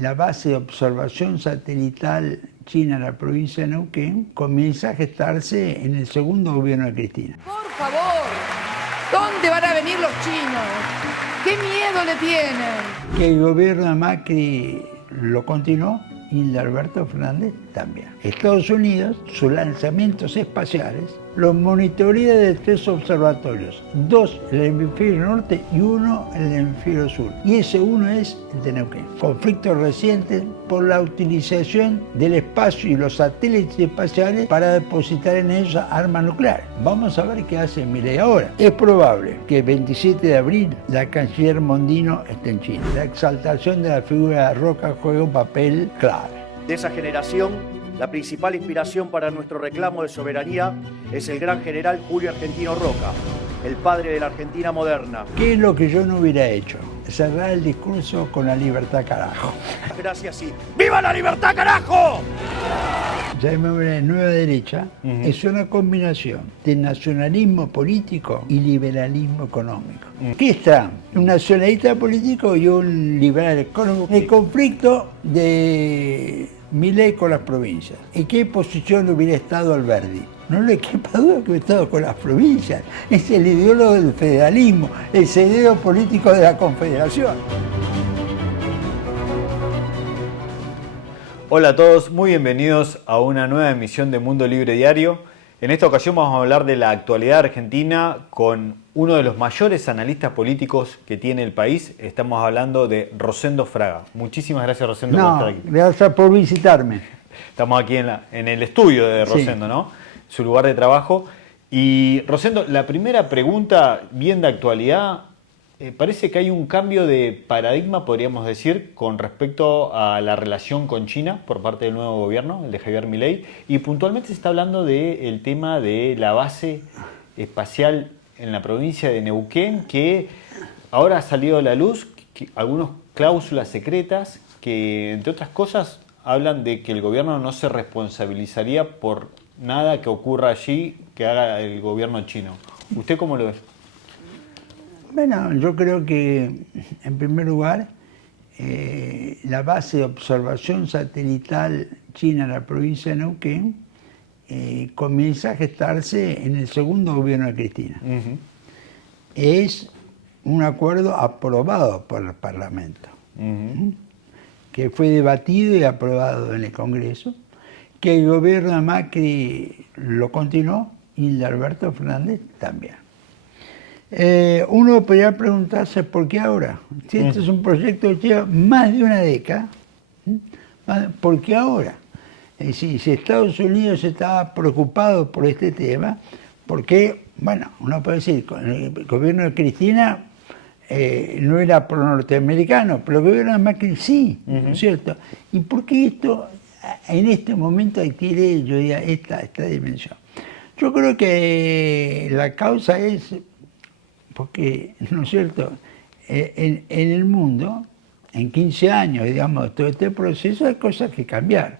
La base de observación satelital china en la provincia de Neuquén comienza a gestarse en el segundo gobierno de Cristina. Por favor, ¿dónde van a venir los chinos? ¿Qué miedo le tienen? Que el gobierno de Macri lo continuó y el de Alberto Fernández también. Estados Unidos, sus lanzamientos espaciales, los monitorea de 3 observatorios, 2 en el hemisferio norte y 1 en el hemisferio sur. Y ese uno es el de Neuquén. Conflictos recientes por la utilización del espacio y los satélites espaciales para depositar en ellos armas nucleares. Vamos a ver qué hace Milei ahora. Es probable que el 27 de abril la canciller Mondino esté en China. La exaltación de la figura de Roca juega un papel clave. De esa generación, la principal inspiración para nuestro reclamo de soberanía es el gran general Julio Argentino Roca, el padre de la Argentina moderna. ¿Qué es lo que yo no hubiera hecho? Cerrar el discurso con la libertad carajo. Gracias y ¡viva la libertad carajo! Llamémosle nueva derecha, es una combinación de nacionalismo político y liberalismo económico. ¿Qué está? Un nacionalista político y un liberal económico. El conflicto de Milei con las provincias. ¿En qué posición hubiera estado Alberdi? No le quepa duda que hubiera estado con las provincias. Es el ideólogo del federalismo, el cerebro político de la confederación. Hola a todos, muy bienvenidos a una nueva emisión de Mundo Libre Diario. En esta ocasión vamos a hablar de la actualidad argentina con uno de los mayores analistas políticos que tiene el país. Estamos hablando de Rosendo Fraga. Muchísimas gracias, Rosendo, por estar aquí. Gracias por visitarme. Estamos aquí en el estudio de Rosendo, sí, ¿no? Su lugar de trabajo. Y Rosendo, la primera pregunta, bien de actualidad, parece que hay un cambio de paradigma, podríamos decir, con respecto a la relación con China por parte del nuevo gobierno, el de Javier Milei, y puntualmente se está hablando del tema de la base espacial en la provincia de Neuquén, que ahora ha salido a la luz algunas cláusulas secretas que, entre otras cosas, hablan de que el gobierno no se responsabilizaría por nada que ocurra allí que haga el gobierno chino. ¿Usted cómo lo ve? Bueno, yo creo que, en primer lugar, la base de observación satelital china en la provincia de Neuquén comienza a gestarse en el segundo gobierno de Cristina. Es un acuerdo aprobado por el Parlamento, que fue debatido y aprobado en el Congreso, que el gobierno de Macri lo continuó y el de Alberto Fernández también. Uno podría preguntarse por qué ahora. Si este es un proyecto que lleva más de una década, ¿por qué ahora? Es decir, si Estados Unidos estaba preocupado por este tema, ¿por qué? Bueno, uno puede decir, el gobierno de Cristina no era pro-norteamericano, pero el gobierno de Macri sí, ¿no es cierto? ¿Y por qué esto en este momento adquiere, yo diría, esta dimensión? Yo creo que la causa es porque, ¿no es cierto?, en el mundo, en 15 años, digamos, todo este proceso, hay cosas que cambiar.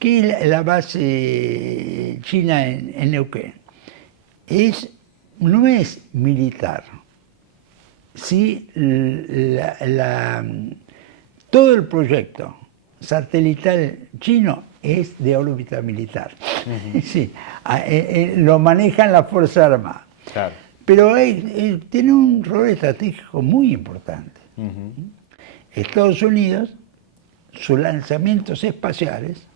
¿Qué es la base china en Neuquén? No es militar. Sí, todo el proyecto satelital chino es de órbita militar. Sí, lo manejan las Fuerzas Armadas. Claro. Pero tiene un rol estratégico muy importante. Estados Unidos, sus lanzamientos espaciales,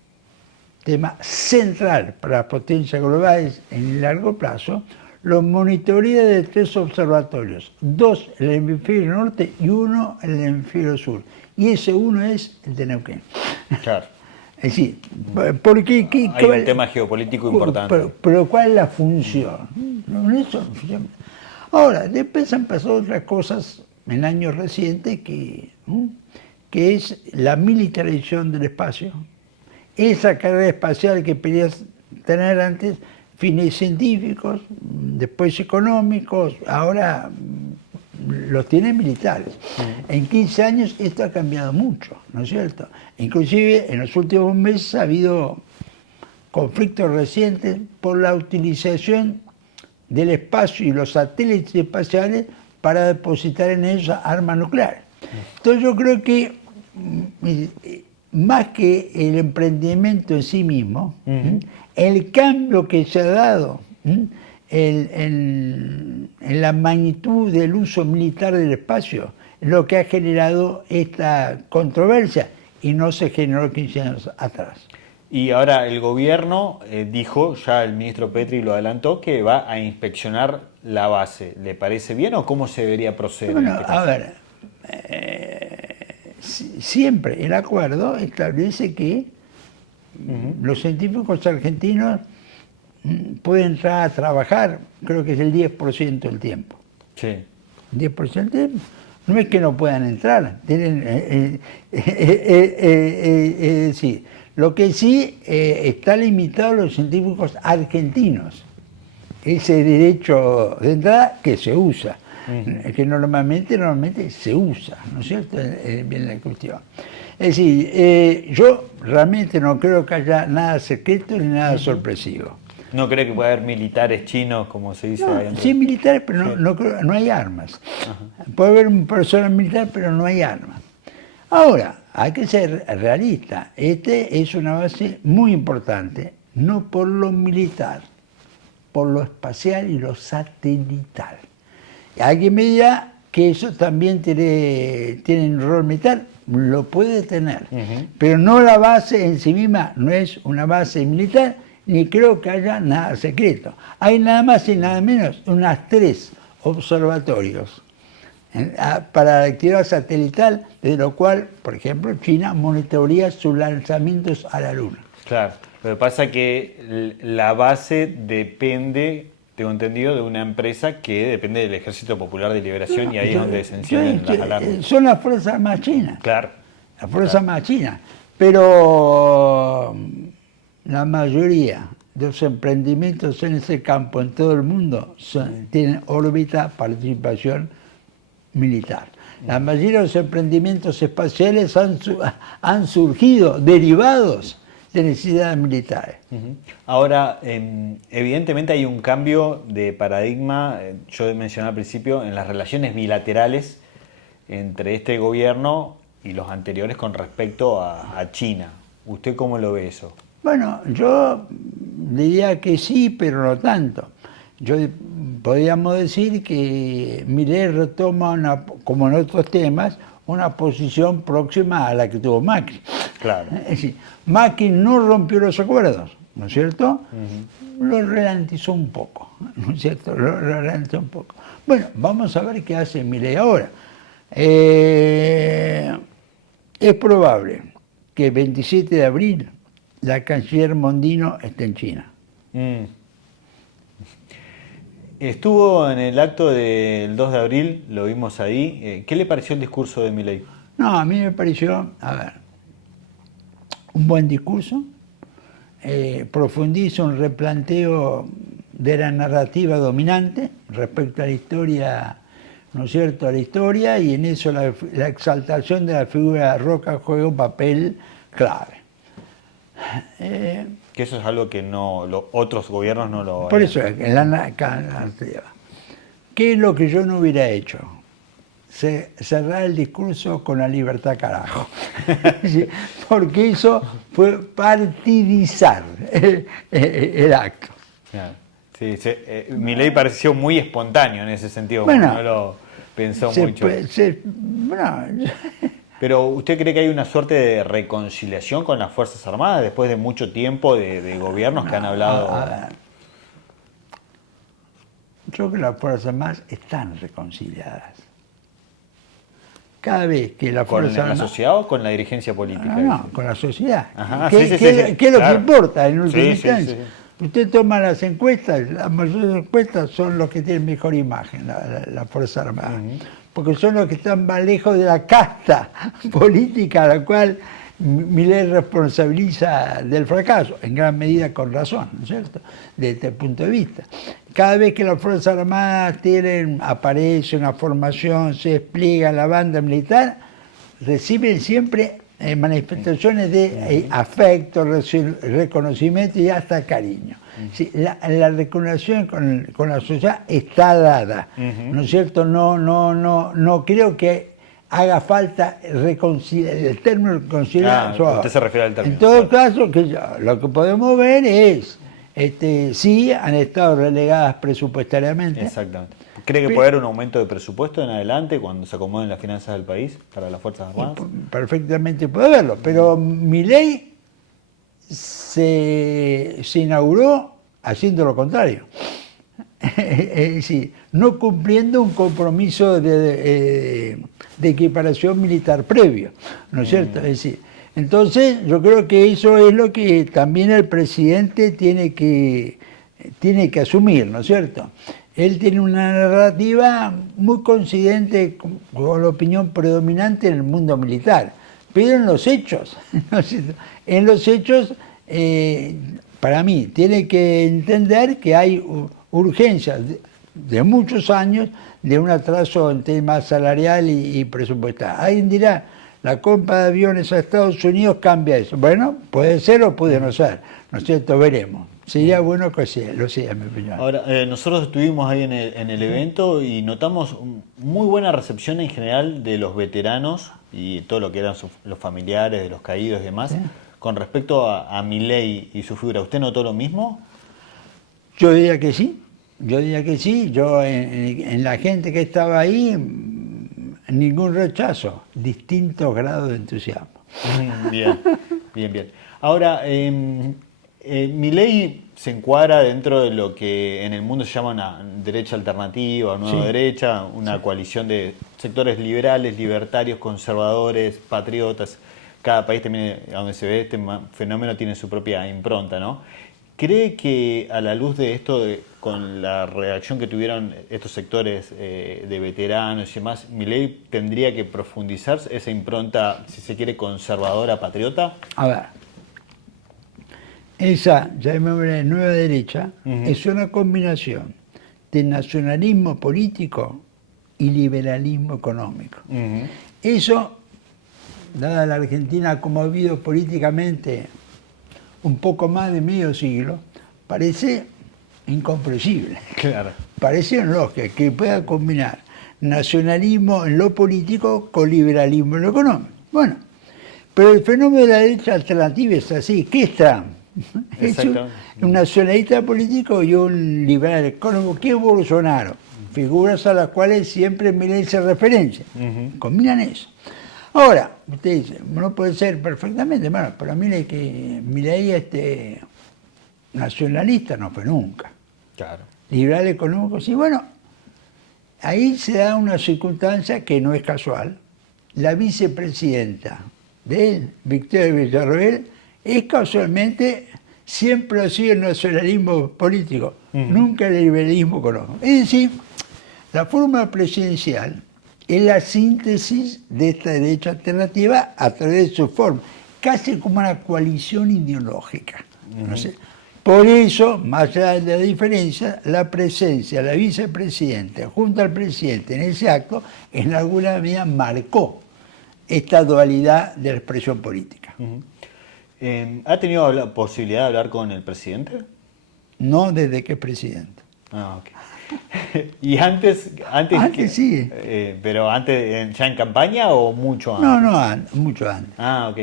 tema central para las potencias globales en el largo plazo, los monitorea de 3 observatorios, 2 en el hemisferio norte y 1 en el hemisferio sur. Y ese uno es el de Neuquén. Claro. Es decir, porque hay un tema geopolítico importante. Pero ¿cuál es la función? Ahora, después han pasado otras cosas en años recientes que es la militarización del espacio, esa carrera espacial que pedías tener antes, fines científicos, después económicos, ahora los tiene militares. En 15 años esto ha cambiado mucho, ¿no es cierto? Inclusive en los últimos meses ha habido conflictos recientes por la utilización del espacio y los satélites espaciales para depositar en ellos armas nucleares. Entonces yo creo que más que el emprendimiento en sí mismo, el cambio que se ha dado en la magnitud del uso militar del espacio, lo que ha generado esta controversia, y no se generó 15 años atrás. Y ahora el gobierno dijo, ya el ministro Petri lo adelantó, que va a inspeccionar la base. ¿Le parece bien o cómo se debería proceder? Bueno, en este caso? a ver, siempre el acuerdo establece que los científicos argentinos pueden entrar a trabajar, creo que es el 10% del tiempo. Sí. 10% del tiempo. No es que no puedan entrar, tienen, es decir, lo que sí está limitado a los científicos argentinos, ese derecho de entrada que se usa, que normalmente se usa, ¿no es cierto? Bien la cuestión. Es decir, yo realmente no creo que haya nada secreto ni nada sorpresivo. ¿No cree que puede haber militares chinos, como se dice? No, ahí sí, militares, pero no hay armas. Puede haber un personal militar, pero no hay armas. Ahora, hay que ser realista. Este es una base muy importante, no por lo militar, por lo espacial y lo satelital. Alguien me dirá que eso también tiene un rol militar, lo puede tener, pero no la base en sí misma, no es una base militar, ni creo que haya nada secreto. Hay nada más y nada menos unas 3 observatorios para la actividad satelital, de lo cual, por ejemplo, China monitorea sus lanzamientos a la Luna. Claro, lo que pasa es que la base depende, tengo entendido, de una empresa que depende del Ejército Popular de Liberación y ahí es donde se encienden las alarmas. Son las Fuerzas Armadas chinas. Claro. Las Fuerzas Armadas chinas. Pero la mayoría de los emprendimientos en ese campo en todo el mundo tienen órbita, participación militar. La mayoría de los emprendimientos espaciales han surgido derivados de necesidades militares. Ahora, evidentemente hay un cambio de paradigma, yo mencioné al principio, en las relaciones bilaterales entre este gobierno y los anteriores con respecto a China. ¿Usted cómo lo ve eso? Bueno, yo diría que sí, pero no tanto. Podríamos decir que Milei retoma, como en otros temas, una posición próxima a la que tuvo Macri. Claro. Es decir, Macri no rompió los acuerdos, ¿no es cierto? Lo ralentizó un poco, ¿no es cierto? Lo ralentizó un poco. Bueno, vamos a ver qué hace Milei ahora. Es probable que el 27 de abril la canciller Mondino esté en China. Estuvo en el acto del 2 de abril, lo vimos ahí. ¿Qué le pareció el discurso de Milei? No, a mí me pareció, un buen discurso. Profundiza un replanteo de la narrativa dominante respecto a la historia, ¿no es cierto?, a la historia, y en eso la exaltación de la figura de Roca juega un papel clave. Que eso es algo que otros gobiernos no lo... Por eso, ¿qué es lo que yo no hubiera hecho? Cerrar el discurso con la libertad carajo. Porque eso fue partidizar el acto. Sí, Milei pareció muy espontáneo en ese sentido, bueno, no lo pensó mucho. Pero ¿usted cree que hay una suerte de reconciliación con las Fuerzas Armadas después de mucho tiempo de gobiernos que han hablado? Yo creo que las Fuerzas Armadas están reconciliadas. Cada vez que la Fuerza Armada... ¿Con la sociedad o con la dirigencia política? No, con la sociedad. Ajá, ¿Qué es lo que importa en última instancia? Sí. Usted toma las encuestas, las mayores encuestas son los que tienen mejor imagen, la Fuerza Armada. Porque son los que están más lejos de la casta política a la cual Milei responsabiliza del fracaso, en gran medida con razón, ¿no es cierto?, desde este punto de vista. Cada vez que las Fuerzas Armadas aparece una formación, se despliega la banda militar, reciben siempre manifestaciones de afecto, reconocimiento y hasta cariño. Sí, la reconciliación con la sociedad está dada, ¿no es cierto? No creo que haga falta el término reconciliar. Usted se refiere al término. En todo caso, lo que podemos ver es, sí, han estado relegadas presupuestariamente. Exactamente. ¿Cree que puede haber un aumento de presupuesto en adelante cuando se acomoden las finanzas del país para las Fuerzas Armadas? Perfectamente puede verlo, pero Milei se inauguró haciendo lo contrario. Es decir, no cumpliendo un compromiso de equiparación militar previo, ¿no es cierto? Es decir, entonces yo creo que eso es lo que también el presidente tiene que asumir, ¿no es cierto? Él tiene una narrativa muy coincidente con la opinión predominante en el mundo militar, pero en los hechos, ¿no es cierto? En los hechos, para mí, tiene que entender que hay urgencias de muchos años de un atraso en temas salarial y presupuestario. Alguien dirá, la compra de aviones a Estados Unidos cambia eso. Bueno, puede ser o puede no ser, ¿no es cierto? Veremos. Sería bueno que lo sea, en mi opinión. Ahora, nosotros estuvimos ahí en el evento y notamos muy buena recepción en general de los veteranos y todo lo que eran los familiares de los caídos y demás, ¿sí?, con respecto a Milei y su figura. ¿Usted notó lo mismo? Yo diría que sí. Yo en la gente que estaba ahí, ningún rechazo, distintos grados de entusiasmo. Bien. Ahora, Milei se encuadra dentro de lo que en el mundo se llama una derecha alternativa, nueva derecha, una coalición de sectores liberales, libertarios, conservadores, patriotas. Cada país también, donde se ve este fenómeno, tiene su propia impronta, ¿no? ¿Cree que a la luz de esto, con la reacción que tuvieron estos sectores de veteranos y demás, Milei tendría que profundizar esa impronta, si se quiere, conservadora, patriota? A ver, esa, llamémosle nueva derecha, es una combinación de nacionalismo político y liberalismo económico. Eso, dada la Argentina como ha habido políticamente un poco más de medio siglo, parece incomprensible. Claro. Parece lógico que pueda combinar nacionalismo en lo político con liberalismo en lo económico. Bueno, pero el fenómeno de la derecha alternativa es así. ¿Qué es Trump? Es un nacionalista político y un liberal económico. ¿Qué es Bolsonaro? Figuras a las cuales siempre Milei se referencia. Combinan eso. Ahora, usted dice, no puede ser perfectamente, bueno, pero mire que Milei nacionalista no fue nunca. Claro. Liberal económico, sí, bueno, ahí se da una circunstancia que no es casual. La vicepresidenta de él, Victoria Villarroel, es casualmente, siempre ha sido el nacionalismo político, nunca el liberalismo económico. Es decir, la fórmula presidencial es la síntesis de esta derecha alternativa a través de su forma, casi como una coalición ideológica. No sé. Por eso, más allá de la diferencia, la presencia de la vicepresidenta junto al presidente en ese acto, en alguna medida marcó esta dualidad de la expresión política. ¿Ha tenido la posibilidad de hablar con el presidente? No desde que es presidente. Ah, ok. ¿Y antes sí. ¿Pero antes ya en campaña o mucho antes? No, mucho antes. Ah, ok.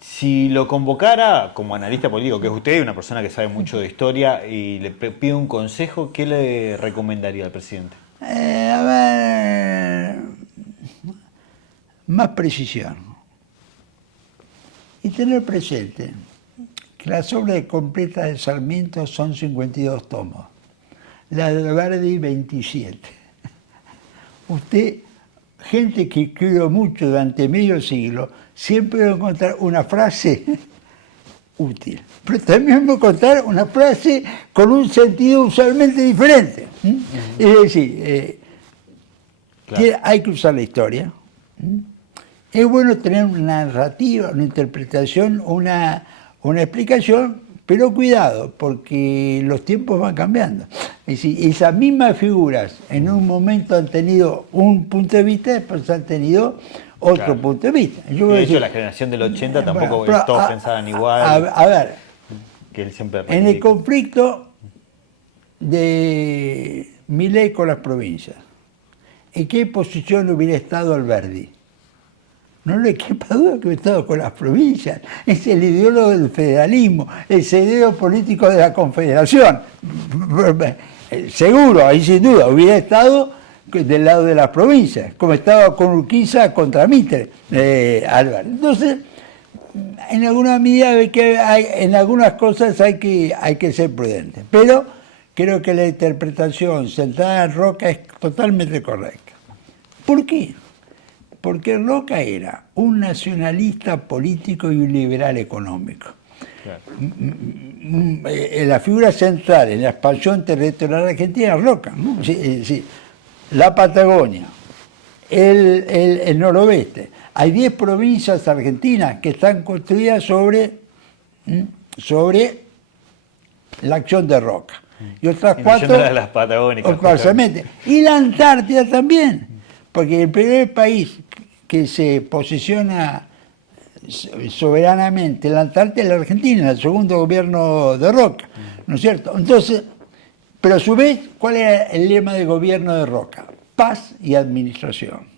Si lo convocara como analista político, que es usted, una persona que sabe mucho de historia, y le pide un consejo, ¿qué le recomendaría al presidente? A ver, más precisión. Y tener presente que las obras completas de Sarmiento son 52 tomos. La de Alberdi, 27. Usted, gente que escribió mucho durante medio siglo, siempre va a encontrar una frase útil, pero también va a encontrar una frase con un sentido usualmente diferente. Es decir, claro, hay que usar la historia. Es bueno tener una narrativa, una interpretación, una explicación, pero cuidado, porque los tiempos van cambiando. Es decir, esas mismas figuras en un momento han tenido un punto de vista, después han tenido otro punto de vista. Yo de hecho, la generación del 80 tampoco todos pensaban igual. A ver, que él siempre en el conflicto de Milei con las provincias, ¿en qué posición hubiera estado Alberdi? no le quepa duda que he estado con las provincias. Es el ideólogo del federalismo, el cerebro político de la confederación. Seguro, ahí sin duda, hubiera estado del lado de las provincias, como estaba con Urquiza contra Mitre, Álvaro. Entonces, en alguna medida en algunas cosas hay que ser prudente, pero creo que la interpretación centrada en Roca es totalmente correcta. ¿Por qué? Porque Roca era un nacionalista político y un liberal económico. Claro. La figura central en la expansión territorial argentina es Roca, ¿no? Sí, la Patagonia, el noroeste. Hay 10 provincias argentinas que están construidas sobre la acción de Roca. Y otras 4... las patagónicas. Parcialmente. Y la Antártida también. Porque el primer país que se posiciona soberanamente en la Antártida es la Argentina, el segundo gobierno de Roca, ¿no es cierto? Entonces, pero a su vez, ¿cuál era el lema del gobierno de Roca? Paz y administración.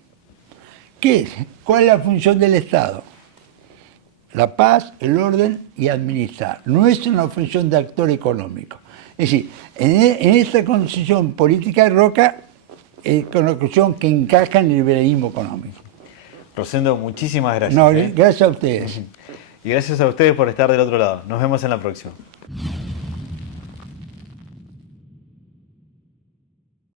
¿Qué es? ¿Cuál es la función del Estado? La paz, el orden y administrar. No es una función de actor económico. Es decir, en esta concepción política de Roca es una concepción que encaja en el liberalismo económico. Rosendo, muchísimas gracias. No, gracias a ustedes. Y gracias a ustedes por estar del otro lado. Nos vemos en la próxima.